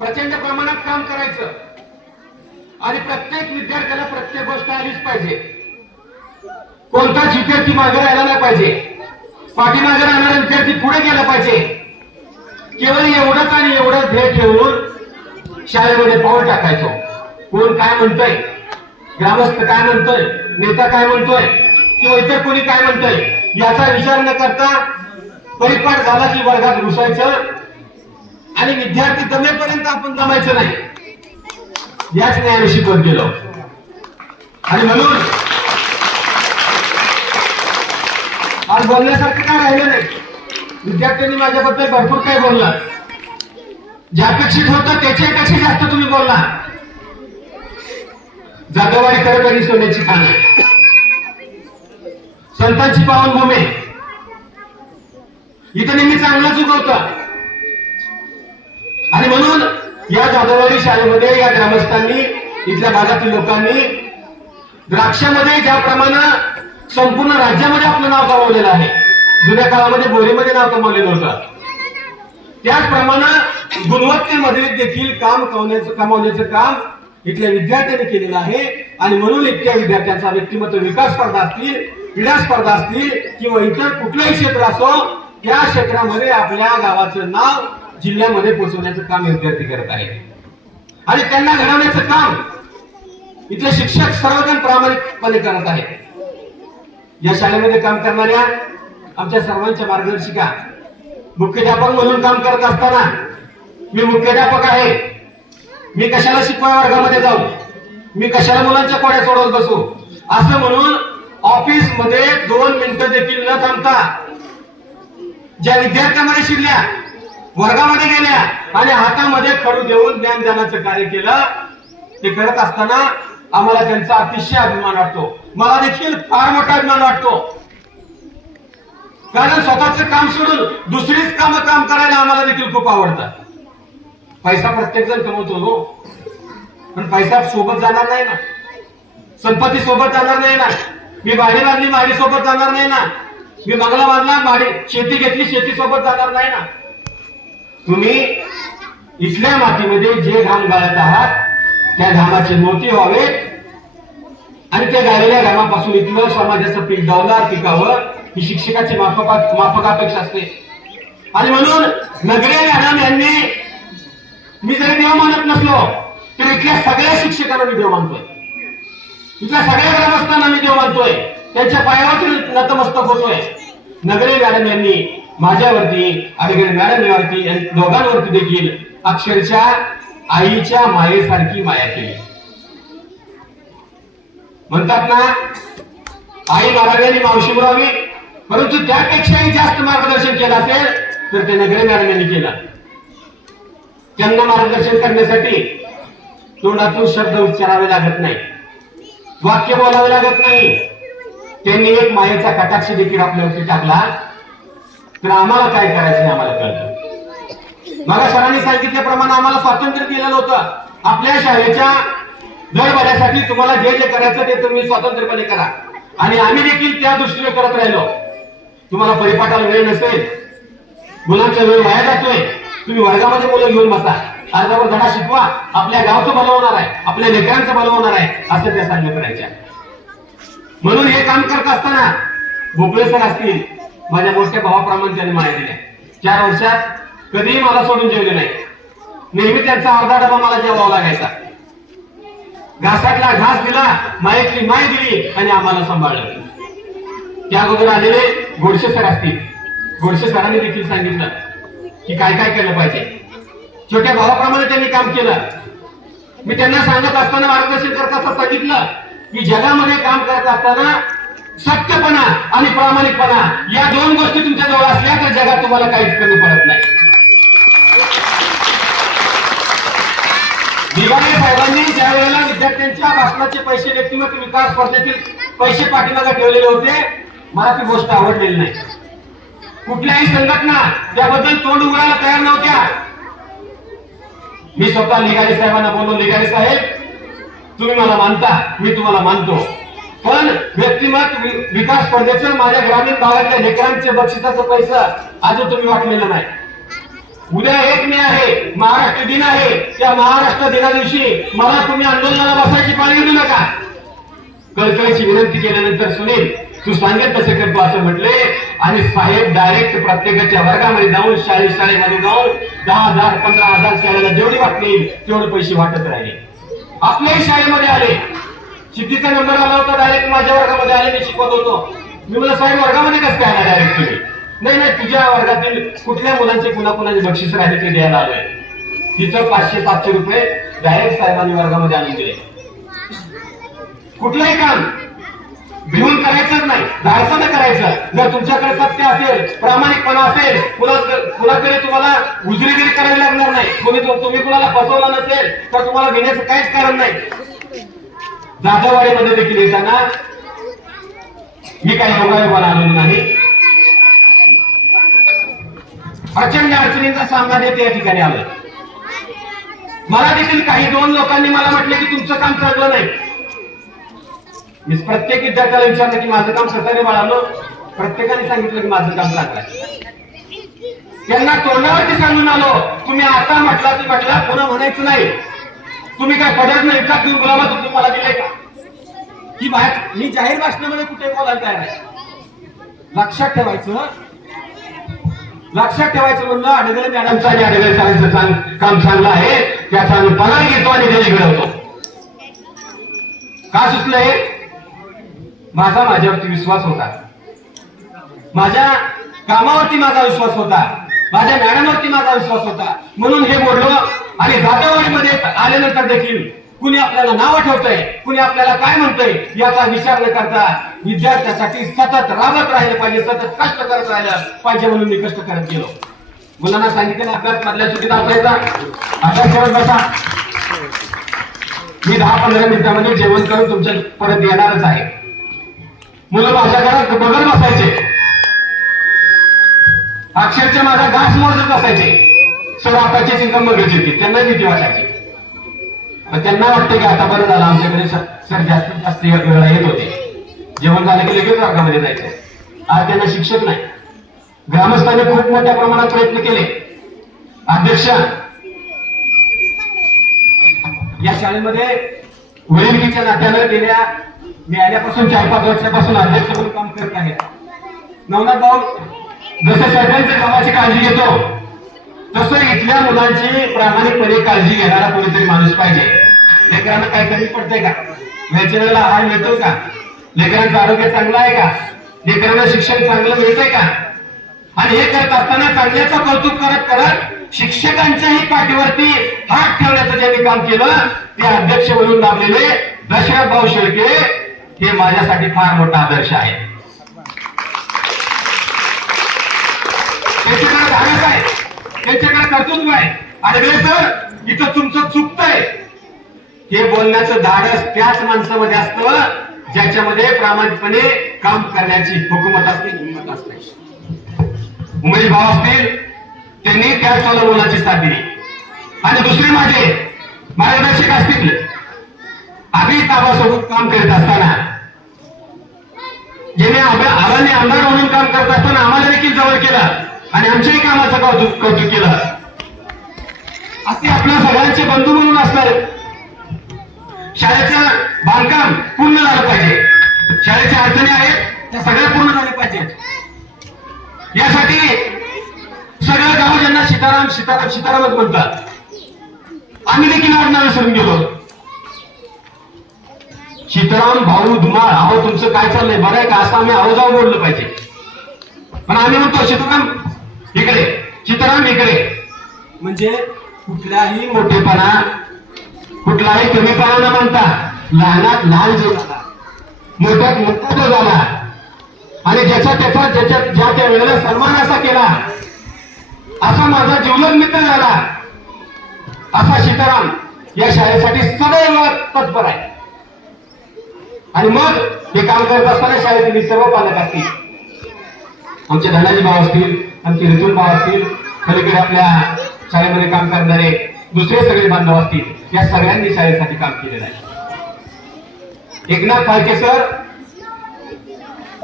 प्रचंड प्रमाणात काम करायचं आणि प्रत्येक विद्यार्थ्याला प्रत्येक गोष्ट आलीच पाहिजे. कोणताच विद्यार्थी मागे राहिला नाही पाहिजे. पाठीमागे राहणारा विद्यार्थी पुढे गेला पाहिजे. केवळ एवढंच आणि एवढंच ध्येय ठेवून शाळेमध्ये पाऊल टाकायचो. कोण काय म्हणतोय, ग्रामस्थ काय म्हणतोय, नेता काय म्हणतोय किंवा इतर कोणी काय म्हणतोय याचा विचार न करता परिपाठ झाला की वर्गात घुसायचं आणि विद्यार्थी दमेपर्यंत आपण दमायचं नाही, याच न्यायाने शिकवत गेलो. आणि म्हणून आज बोलण्यासारखं काय राहिलं नाही. विद्यार्थ्यांनी माझ्याबद्दल भरपूर काय बोलला. जे अपेक्षित होतं त्याच्यापेक्षा जास्त तुम्ही बोलला. जागेवाडी खरं तरी सोन्याची खाण आहे, संतांची पावनभूमी. इथं नेहमी चांगलंच उगवतं. आणि म्हणून या जाधववाडी शाळेमध्ये या ग्रामस्थांनी, इथल्या भागातील लोकांनी द्राक्षामध्ये ज्याप्रमाणे संपूर्ण राज्यामध्ये आपलं नाव कमावलेलं आहे, जुन्या काळामध्ये बोरीमध्ये नाव कमावलेलं होतं, त्याचप्रमाणे गुणवत्तेमध्ये देखील कमावण्याचं काम इथल्या विद्यार्थ्यांनी केलेलं आहे. आणि म्हणून इथल्या विद्यार्थ्यांचा व्यक्तिमत्व विकास स्पर्धा असतील, क्रीडा स्पर्धा असतील किंवा इतर कुठलंही क्षेत्र असो, त्या क्षेत्रामध्ये आपल्या गावाचं नाव जिल्ह्यामध्ये पोहोचवण्याचं काम विद्यार्थी करत आहेत. आणि त्यांना घडवण्याचं काम इथले शिक्षक सर्वजण प्रामाणिकपणे करत आहेत. या शाळेमध्ये काम करणाऱ्या आमच्या सर्वांच्या मार्गदर्शिका, मुख्याध्यापक म्हणून काम करत असताना मी मुख्याध्यापक आहे, मी कशाला शिकवाय वर्गामध्ये जाऊ, मी कशाला मुलांच्या कोड्या सोडवत बसू असं म्हणून ऑफिस मध्ये 2 मिनिटं देखील न थांबता ज्या विद्यार्थ्यांमध्ये शिरल्या, वर्गामध्ये गेल्या आणि हातामध्ये खडू देऊन ज्ञानदानाचं कार्य केलं, ते करत असताना आम्हाला त्यांचा अतिशय अभिमान वाटतो. मला देखील फार मोठा अभिमान वाटतो. कारण स्वतःचं काम सोडून दुसरीच काम करायला आम्हाला देखील खूप आवडतं. पैसा प्रत्येक जण कमवतो हो, पण पैसा सोबत जाणार नाही ना, संपत्ती सोबत जाणार नाही ना, मी भाडी बांधली माडी सोबत जाणार नाही ना, मी बंगला बांधला माडी, शेती घेतली शेती सोबत जाणार नाही ना. तुम्ही इथल्या मातीमध्ये जे घाम गाळत आहात त्या घामाचे मोती व्हावेत आणि त्या गाळलेल्या घामापासून इथलं समाजाचं पीक डौलार पिकावं ही शिक्षकाची माफक अपेक्षा असते. आणि म्हणून नगरे मॅडम यांनी, मी जरी देव मानत नसलो तर इथल्या सगळ्या शिक्षकांना मी देव मानतोय, इथल्या सगळ्या ग्रामस्थांना मी देव मानतोय, त्यांच्या पायावरती नतमस्तक होतोय. नगरे मॅडम यांनी माझ्यावरती आणि मॅडम यांवरती दोघांवरती देखील अक्षरशः आईच्या मायेसारखी माया केली. म्हणतात ना, आई मारावी आणि मावशी मुरावी, परंतु त्यापेक्षाही जास्त मार्गदर्शन केलं असेल तर ते नगरे मॅडम यांनी केलं. त्यांना मार्गदर्शन करण्यासाठी तोंडातून शब्द उच्चारावे लागत नाही, वाक्य बोलावे लागत नाही. त्यांनी एक मायेचा कटाक्ष देखील आपल्यावरती टाकला तर आम्हाला काय करायचं आम्हाला कळलं. मला सरांनी सांगितल्याप्रमाणे आम्हाला स्वातंत्र्य दिलेलं होतं. आपल्या शाळेच्या दरबारासाठी तुम्हाला जे जे करायचं ते तुम्ही स्वतंत्रपणे करा आणि आम्ही देखील त्या दृष्टीने करत राहिलो. तुम्हाला परिपाठाला वेळ नसेल, मुलांचा वेळ वाया जातोय, तुम्ही वर्गामध्ये मुलं घेऊन बसा, अर्धावर धडा शिकवा, आपल्या गावचं भलं होणार आहे, आपल्या लेकरांचं भलं होणार आहे असं त्या सांगत राहायच्या. म्हणून हे काम करत असताना भोपळे सर असतील, माझ्या मोठ्या भावाप्रमाणे त्यांनी माया दिल्या. 4 वर्षात कधीही मला सोडून जेवले नाही. नेहमी त्यांचा अर्धा डबा मला जेवावा लागायचा. घासातला घास दिला, मायेतली माय दिली आणि आम्हाला सांभाळलं. त्या अगोदर आलेले गोडसे सर असतील, गोडसे सरांनी देखील सांगितलं की काय काय केलं पाहिजे. छोट्या भावाप्रमाणे त्यांनी काम केलं. मी त्यांना सांगत असताना, मार्गदर्शन करत असताना सांगितलं की जगामध्ये काम करत असताना सत्यपणा आणि प्रामाणिकपणा या 2 गोष्टी तुमच्या जवळ असल्या तर जगात तुम्हाला काहीच कमी पडत नाही. दिवाळे साहेबांनी ज्या वेळेला विद्यार्थ्यांच्या भाषणाचे पैसे व्यक्तिमत्व विकास स्पर्धेतील पैसे पाठीमागे ठेवलेले होते, मला ती गोष्ट आवडलेली नाही. कुठल्याही संघटना त्याबद्दल तोंड उघडायला तयार नव्हत्या. मी स्वतः लिगारे साहेबांना बोललो, लिगारे साहेब तुम्ही मला मानता, मी तुम्हाला मानतो, पण व्यक्तिमत्व विकास स्पर्धेचं माझ्या ग्रामीण भागातल्या लेकरांचे बक्षिसाचं पैसा अजून तुम्ही वाटलेलं नाही. उद्या 1 मे आहे, महाराष्ट्र दिन आहे, त्या महाराष्ट्र दिना दिवशी मला तुम्ही आंदोलनाला बसायची पाळी देऊ नका. कळकळीची विनंती केल्यानंतर सुनील तू सांगेल तसे करतो असं म्हटले आणि साहेब डायरेक्ट प्रत्येकाच्या वर्गामध्ये जाऊन शाळेमध्ये जाऊन 10,000 15,000 शाळेला जेवढी वाटली तेवढे पैसे वाटत राहिले. आपल्याही शाळेमध्ये आले, चिठ्ठीचा नंबर आला होता, डायरेक्ट माझ्या वर्गामध्ये आले, मी शिकवत होतो. मी मला साहेब वर्गामध्ये कसं काय आला डायरेक्ट तुम्ही? नाही तुझ्या वर्गातील कुठल्या मुलांचे कुणाकुणाचे बक्षीस राहिले ते द्यायला आलोय. तिचं 500-700 रुपये डायरेक्ट साहेबांनी वर्गामध्ये आणून दिले. कुठलंही काम भिवून करायचंच नाही, धाडसानं करायचं. जर तुमच्याकडे सत्य असेल, प्रामाणिकपणा असेल, कुणाकडे तुम्हाला उजरीगिरी करावी लागणार नाही, तुम्ही कुणाला फसवलं नसेल तर तुम्हाला घेण्याचं काहीच कारण नाही. जाधववाडीमध्ये देखील येताना मी काही योगायोगाला आलेलो नाही. प्रचंड अडचणींचा सामना देत या ठिकाणी आलं. मला देखील काही 2 लोकांनी मला म्हटले की तुमचं काम चांगलं नाही. मी प्रत्येक विद्यार्थ्याला विचारलं की माझं काम कसं रे बाळांनो? प्रत्येकाने सांगितलं की माझं काम चांगलं आहे. त्यांना तोंडावरती सांगून आलो, तुम्ही आता म्हटला की म्हटला, पुन्हा म्हणायचं नाही. तुम्ही काय पदार्थ नाही का घेऊन बोलावा, तुम्ही मला दिले का? ही मी जाहीर भाषणामध्ये कुठे बोलायला तयार आहे. लक्षात ठेवायचं म्हणलं अडगळे मॅडमचं आणि अडगळे सरांचं काम चांगलं आहे, त्याचा आम्ही पगार घेतो आणि त्याची घडवतो. का सुचलंय? माझ्यावरती विश्वास होता, माझ्या कामावरती माझा विश्वास होता, माझ्या मॅडमवरती माझा विश्वास होता, म्हणून हे बोललो. आणि जाधववाडीमध्ये आल्यानंतर देखील कुणी आपल्याला नाव ठेवतंय, कुणी आपल्याला काय म्हणतंय याचा विचार न करता विद्यार्थ्यासाठी सतत राबत राहिले पाहिजे, सतत कष्ट करत राहिलं पाहिजे म्हणून मी कष्ट करत गेलो. मुलांना सांगितलं अभ्यास मधल्या सुट्टीत असायचा, अभ्यास करत बसा. मी 10-15 मिनिटांमध्ये जेवण करून तुमच्या परत येणारच आहे. मुलं माझ्या घरात बघत बसायचे, अक्षरशः माझा घास मोजत असायचे. सर आताची चिंता बघायची होती, त्यांना भीती वाटायची. पण त्यांना वाटते की आता बरं झालं आमच्याकडे सर जास्तीत जास्त वेळा येत होते. जेवण झालं की लगेच वर्गामध्ये जायचं. आज त्यांना शिक्षक नाही. ग्रामस्थांनी खूप मोठ्या प्रमाणात प्रयत्न केले. अध्यक्ष या शाळेमध्ये वैयक्तिकच्या नात्यानं मी आल्यापासून 4-5 वर्षापासून अध्यक्ष म्हणून काम करत आहे. नवनाथ भाऊ जसं सरपंच कामाची काळजी घेतो तसं इथल्या मुलांची प्रामाणिकपणे काळजी घेणारा कोणीतरी माणूस पाहिजे. लेकरांना काय कमी पडतंय का? वेळच्या वेळेला आहार मिळतो का? लेकरांचं आरोग्य चांगलं आहे का? लेकरांना शिक्षण चांगलं मिळतंय का? आणि हे करत असताना चांगल्याचं कौतुक करत करत शिक्षकांच्याही पाठीवरती हात ठेवण्याचं ज्यांनी काम केलं ते अध्यक्ष म्हणून लाभलेले दशरथ भाऊ शेळके हे माझ्यासाठी फार मोठा आदर्श आहे. त्यांच्याकडे धाडस आहे, त्यांच्याकडे कर्तृत्व आहे. अडगळे सर इथं तुमचं चुकतंय हे बोलण्याचं धाडस त्याच माणसामध्ये असतं ज्याच्यामध्ये प्रामाणिकपणे काम करण्याची हुकूमत असते, हिंमत असते. उमेश भाऊ असतील, त्यांनी त्याच मुलाची साथ दिली. आणि दुसरे माझे मार्गदर्शक असतील, आम्ही ताबासोबत काम करत असताना ज्याने आबांनी आमदार म्हणून काम करत असताना आम्हाला देखील जवळ केलं आणि आमच्याही कामाचं कौतुक केलं. असे आपल्या सगळ्यांचे बंधू म्हणून असणार. शाळेचं बांधकाम पूर्ण झालं पाहिजे, शाळेच्या अडचणी आहेत त्या सगळ्या पूर्ण झाल्या पाहिजेत. यासाठी सगळं गाव ज्यांना सीतारामच म्हणतात, आम्ही देखील आडनाव विसरून गेलो. सीताराम भाऊ धुमाळ, अहो तुमचं काय चाललंय बरं आहे का? असं आम्ही आवाजावर बोललं पाहिजे. पण आम्ही म्हणतो सीताराम इकडे, सीताराम इकडे. म्हणजे कुठलाही मोठेपणा, कुठलाही कमीपणा न म्हणता लहानात लहान जो झाला, मोठ्यात मोठा जो झाला आणि ज्या त्या वेळेला सन्मान असा केला, असा माझा जीवलग मित्र झाला, असा सीताराम या शाळेसाठी सदैव तत्पर आहे. आणि मग हे काम करत असताना शाळेतील सर्व पालक असतील, आमचे धनाजी भाऊ असतील, आमचे रितुल भाऊ असतील, पलीकडे आपल्या शाळेमध्ये काम करणारे दुसरे सगळे बांधव असतील, या सगळ्यांनी शाळेसाठी काम केलेलं आहे. एकनाथ फाळके सर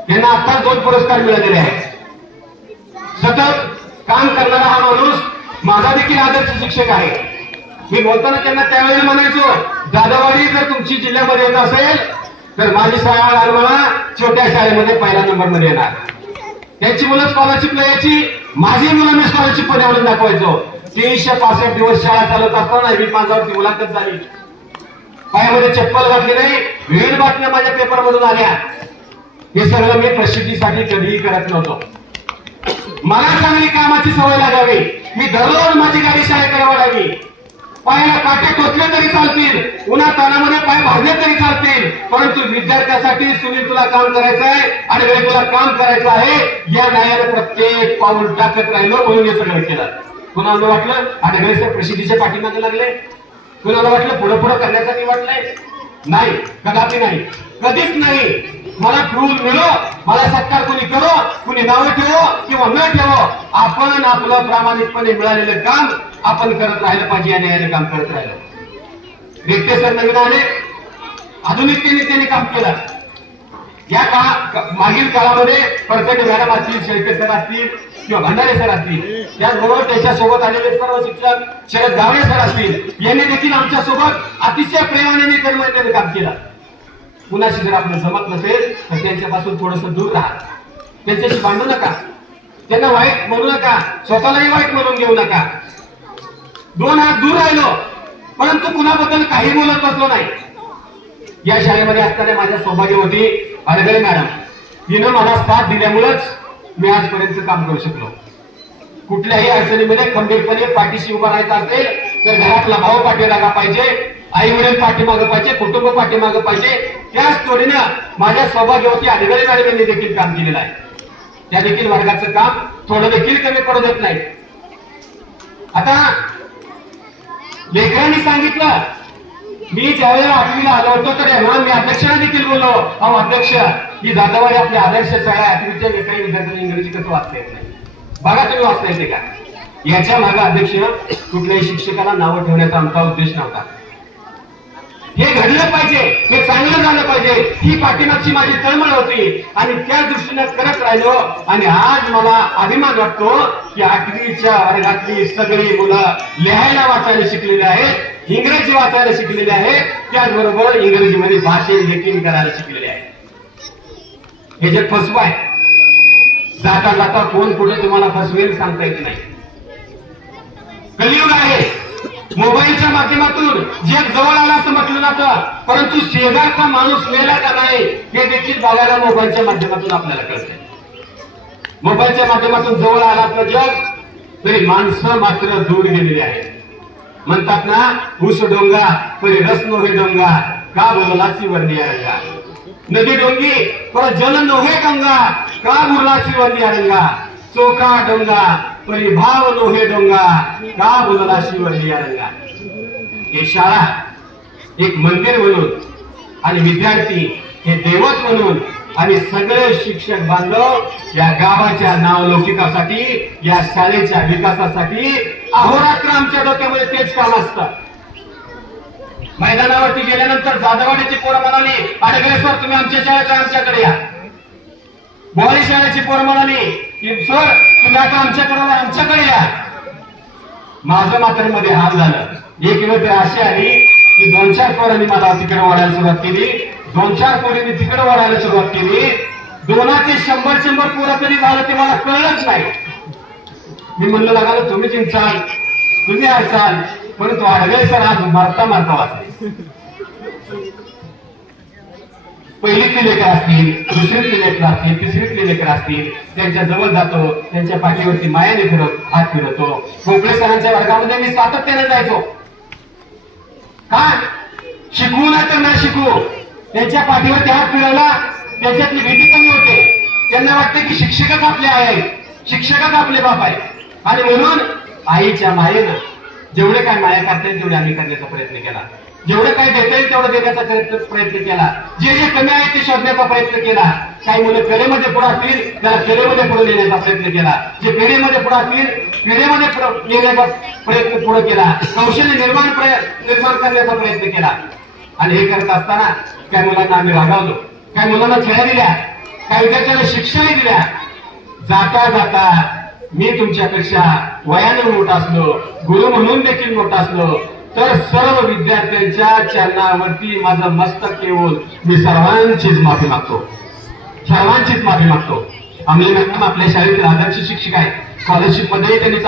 यांना आत्ताच 2 पुरस्कार मिळालेले आहेत. सतत काम करणारा हा माणूस माझा देखील आदर्श शिक्षक आहे. मी बोलताना त्यांना त्यावेळेला म्हणायचो, जाधववाडी जर तुमची जिल्ह्यामध्ये येत असेल तर माझी शाळा लालवाडा छोट्या शाळेमध्ये पहिला नंबर मध्ये येणार. त्यांची मुलं स्कॉलरशिपला यायची, माझी मुलं मी स्कॉलरशिप निवडून दाखवायचो. 365 दिवस शाळा चालत असताना ही माझ्यावरती मुलाखत झाली. पायामध्ये चप्पल घातली नाही, विविध बातम्या माझ्या पेपर मधून आल्या. हे सगळं मी प्रसिद्धीसाठी कधीही करत नव्हतो. मला चांगली कामाची सवय लागावी, मी दररोज माझी गाडी शाळेकडे वळावी. पायाला काटे टोचले तरी चालतील, उन्हा तानामध्ये पाय भाजले तरी चालतील, परंतु विद्यार्थ्यासाठी सुनील तुला काम करायचं आहे आणि वेळ तुला काम करायचं आहे या न्यायाने प्रत्येक पाऊल टाकत राहिलो. म्हणून हे सगळं केलं. कुणाला वाटलं आणि सर प्रसिद्धीच्या पाठीमागे लागले, कुणाला वाटलं पुढे पुढे करण्यासाठी वाटलंय? नाही, कदापि नाही, कधीच नाही. मला फूल मिळो, मला सत्कार कोणी करो, कुणी नाव ठेवो किंवा न ठेवो, आपण आपलं प्रामाणिकपणे मिळालेलं काम आपण करत राहिलं पाहिजे या न्यायाने काम करत राहिलं. रेट्टे सर नवीन आले, आधुनिकतेने त्यांनी काम केलं. या मागील काळामध्ये परसेंट मॅडम असतील, शेळके सर असतील किंवा भंडारे सर असतील, त्याचबरोबर त्याच्यासोबत आलेले सर्व शिक्षक शरद गावडे सर असतील, यांनी देखील आमच्या सोबत अतिशय प्रेमाने तन्मयतेने काम केलं. कुणाशी जर आपलं जमत नसेल तर त्यांच्यापासून थोडस दूर राहा, त्यांच्याशी भांडू नका, त्यांना वाईट म्हणू नका, स्वतःलाही वाईट म्हणून घेऊ नका. 2 हात दूर राहिलो, परंतु कुणाबद्दल काही बोलत बसलो नाही. या शाळेमध्ये असताना माझ्या सौभाग्य होती अडगळे मॅडम, तिनं मला साथ दिल्यामुळेच मी आजपर्यंत काम करू शकलो. कुठल्याही अडचणीमध्ये खंबीरपणे पाठीशी उभा राहायचं असेल तर घरातला भाऊ पाठीमागे पाहिजे, आई वडील पाठीमागे पाहिजे, कुटुंब पाठीमागे पाहिजे. त्याच तोडीनं माझ्या सौभाग्यवती अडगळे मॅडम यांनी देखील काम केलेलं आहे. त्या देखील वर्गाचं काम थोडं देखील कमी पडू देत नाही. आता लेकरांनी सांगितलं, मी ज्यावेळेला 8वीला आलो होतो तर मी अध्यक्षांना देखील बोललो, अहो अध्यक्ष, ही जाधववाडी आपली आदर्श शाळा आहे, 8वीच्या लेकरांनी विद्यार्थ्यांनी इंग्रजी कसं वाचता येत नाही, बघा तुम्ही वाचता येते का? याच्या मागे अध्यक्ष कुठल्याही शिक्षकाला नावं ठेवण्याचा आमचा उद्देश नव्हता. हे घडलं पाहिजे, हे चांगलं झालं पाहिजे, ही पाठीमागची माझी तळमळ होती आणि त्या दृष्टीने करत राहिलो. आणि आज मला अभिमान वाटतो की 8वीच्या वर्गातली सगळी मुलं लिहायला वाचायला शिकलेली आहेत, इंग्रजी वाचायला शिकलेले आहेत, त्याचबरोबर इंग्रजीमध्ये भाषे लेखन करायला शिकलेले आहेत. हे जे फसवा आहे, जाता जाता कोण कुठे तुम्हाला फसवेल सांगता येत नाही. कलियुग आहे, मोबाईलच्या माध्यमातून जग जवळ आला असं म्हटलं जातं, परंतु शेजारचा माणूस मेला का नाही हे देखील बघायला मोबाईलच्या माध्यमातून आपल्याला कळते. मोबाईलच्या माध्यमातून जवळ आला असलं जग, तरी माणसं मात्र दूर गेलेली आहेत. म्हणतात ना, ऊस डोंगा परी रस नोहे डोंगा, का बोललासी वरली रंगा. नदी डोंगी पर जल नोहे गंगा, का बोललासी वरली रंगा. चोखा डोंगा परी भाव नोहे डोंगा, का बोललासी वरली रंगा. हे शाळा एक मंदिर म्हणून आणि विद्यार्थी हे दैवत म्हणून आणि सगळे शिक्षक बांधव या गावाच्या नावलौकिकासाठी, या शाळेच्या विकासासाठी अहोरात्र आमच्या डोक्यामध्ये तेच काम असतं. मैदानावरती गेल्यानंतर जाधववाडीची पोरं म्हणाली, अडगळे सर तुम्ही आमच्या शाळेच्या आमच्याकडे या. बोवारी शाळेची पोरं म्हणाली की सर तुम्ही आता आमच्याकडे या. माझं मात्र मध्ये हाल झालं. एक वेळ अशी आली की 2-4 पोरांनी मला तिकडे वाढायला सुरुवात केली, 2-4 पोरांनी तिकडे वाढायला सुरुवात केली. 2चे 100 पोरं तरी झालं ते मला कळलंच नाही. मी म्हणलं लागाल तुम्ही चिंचाल, तुम्ही अडचाल, परंतु अडगळे सर आज मारता वाचले. पहिलीतले लेकर असतील, दुसरीतले लेकर असतील, तिसरीतले लेकर असतील, त्यांच्या जवळ जातो, त्यांच्या पाठीवरती मायाने हात फिरवतो. भोपळे सरांच्या वर्गामध्ये मी सातत्याने जायचो. का शिकवू नाही तर नाही शिकवू, त्यांच्या पाठीवरती हात फिरवला त्याच्यातली भीती कमी होते. त्यांना वाटते की शिक्षकच आपले आहे, शिक्षकच आपले बाप आहे. आणि म्हणून आईच्या मायेनं जेवढे काय माया करता येईल तेवढे आम्ही करण्याचा प्रयत्न केला, जेवढं काय देता येईल तेवढं देण्याचा प्रयत्न केला, जे जे कमी आहे ते शोधण्याचा प्रयत्न केला. काही मुलं कलेमध्ये पुढे असतील त्याला कलेमध्ये पुढे नेण्याचा प्रयत्न केला, जे पिढीमध्ये पुढे असतील पिढीमध्ये नेण्याचा प्रयत्न पुढे केला, कौशल्य निर्माण करण्याचा प्रयत्न केला. आणि हे करत असताना काही मुलांना आम्ही रागावलो, काही मुलांना छळ्या दिल्या, काही विद्यार्थ्यांना शिक्षणही दिल्या. जाता जाता मी तुमच्यापेक्षा वयानं मोठा असलो, गुरु म्हणून देखील मोठा असलो, तर सर्व विद्यार्थ्यांच्या चरणावरती माझं मस्तक ठेवून मी सर्वांचीच माफी मागतो, सर्वांचीच माफी मागतो. आमले मॅडम आपल्या शाळेतील आदर्श शिक्षिका आहे. स्कॉलरशिप मध्ये त्यांनी